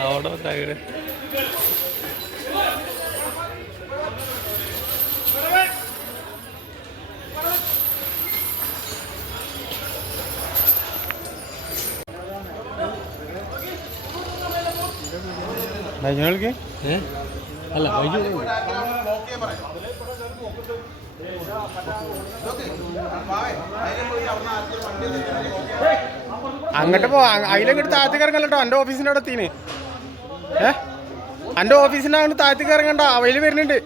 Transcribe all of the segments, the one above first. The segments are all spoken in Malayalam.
അവിടെ താഴെ ഞങ്ങൾക്ക് അല്ല അങ്ങോട്ട് പോ. അതിലങ്ങോട്ട് താഴത്തേക്ക് ഇറങ്ങല്ലോ. എൻ്റെ ഓഫീസിൻ്റെ അവിടെ എത്തീന്. എൻ്റെ ഓഫീസിൻ്റെ അങ്ങോട്ട് താഴത്തേക്ക് ഇറങ്ങണ്ട. അവയിൽ വരുന്നുണ്ട്.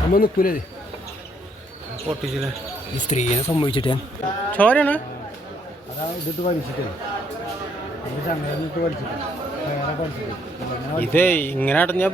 നമ്മ നിൽക്കൂലേ പൊട്ടിച്ചില്ലേ ഈ സ്ത്രീനെ സംഭവിച്ചിട്ടേ ചോരയാണ്. ഇതിട്ട് പഠിച്ചിട്ടേ ഇത് ഇങ്ങനെ അടഞ്ഞ